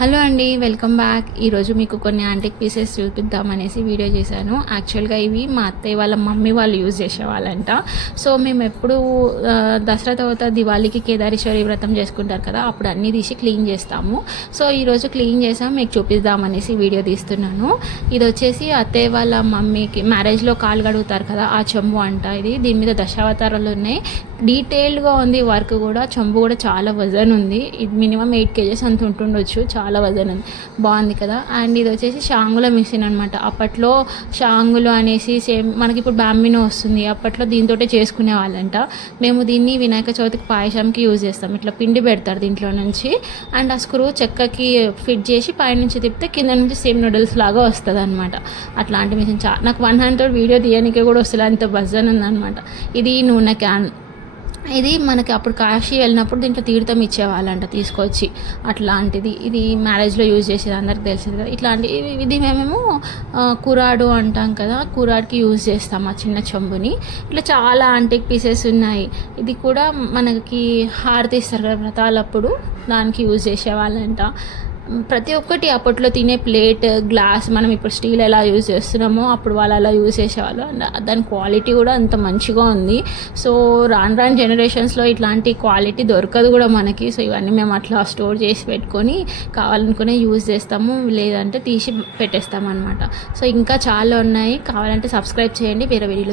Hello అండి, welcome back. ఈరోజు మీకు కొన్ని యాంటిక్ పీసెస్ చూపిద్దామనేసి వీడియో చేశాను. యాక్చువల్గా ఇవి మా అత్తయ్య వాళ్ళ మమ్మీ వాళ్ళు యూజ్ చేసేవాళ్ళంట. సో మేము ఎప్పుడు దసరా తర్వాత దివాళీకి కేదారేశ్వరి వ్రతం చేసుకుంటారు కదా, అప్పుడు అన్నీ తీసి క్లీన్ చేస్తాము. సో ఈరోజు క్లీన్ చేసాం, మీకు చూపిద్దామనేసి వీడియో తీస్తున్నాను. ఇది వచ్చేసి అత్తయ్య వాళ్ళ మమ్మీకి మ్యారేజ్లో కాలు కడుగుతారు కదా, ఆ చెంబు అంట ఇది. దీని మీద దశావతారాలు ఉన్నాయి, డీటెయిల్డ్గా ఉంది వర్క్ కూడా. చెంబు కూడా చాలా వజన్ ఉంది, ఇది మినిమం 8 kgs అంత ఉంటుండొచ్చు, చాలా వజన్ ఉంది. బాగుంది కదా. అండ్ ఇది వచ్చేసి షాంగుల మిషన్ అనమాట. అప్పట్లో షాంగులు అనేసి సేమ్ మనకి ఇప్పుడు బ్యాంబినో వస్తుంది, అప్పట్లో దీంతో చేసుకునే వాళ్ళంట. మేము దీన్ని వినాయక చవితికి పాయసంకి యూజ్ చేస్తాం. ఇట్లా పిండి పెడతారు దీంట్లో నుంచి, అండ్ ఆ స్క్రూ చెక్కకి ఫిట్ చేసి పైనుంచి తిప్పితే కింద నుంచి సేమ్ నూడిల్స్ లాగా వస్తుంది అనమాట. అట్లాంటి మిషన్ నాకు 1 hand తోటి వీడియో తీయడానికి కూడా వస్తుంది, అంత వజన్ ఉందన్నమాట. ఇది నూనె క్యాన్. ఇది మనకి అప్పుడు కాశీ వెళ్ళినప్పుడు దీంట్లో తీర్థం ఇచ్చేవాళ్ళంట తీసుకొచ్చి, అట్లాంటిది. ఇది మ్యారేజ్లో యూజ్ చేసేది, అందరికి తెలిసింది కదా. ఇట్లాంటి ఇది మేము కురాడు అంటాం కదా, కురాడ్కి యూజ్ చేస్తాం ఆ చిన్న చెంబుని. ఇట్లా చాలా యాంటిక్ పీసెస్ ఉన్నాయి. ఇది కూడా మనకి హారతి ఇస్తారు కదా వ్రతాలప్పుడు, దానికి యూజ్ చేసేవాళ్ళంట. ప్రతి ఒక్కటి అప్పట్లో తినే ప్లేట్, గ్లాస్, మనం ఇప్పుడు స్టీల్ ఎలా యూజ్ చేస్తున్నామో అప్పుడు వాళ్ళు అలా యూజ్ చేసేవాళ్ళు. దాని క్వాలిటీ కూడా అంత మంచిగా ఉంది. సో రాను జనరేషన్స్లో ఇట్లాంటి క్వాలిటీ దొరకదు కూడా మనకి. సో ఇవన్నీ మేము అట్లా స్టోర్ చేసి పెట్టుకొని కావాలనుకునే యూజ్ చేస్తాము, లేదంటే తీసి పెట్టేస్తాము అనమాట. సో ఇంకా చాలా ఉన్నాయి, కావాలంటే సబ్స్క్రైబ్ చేయండి. వేరే వీడియోలో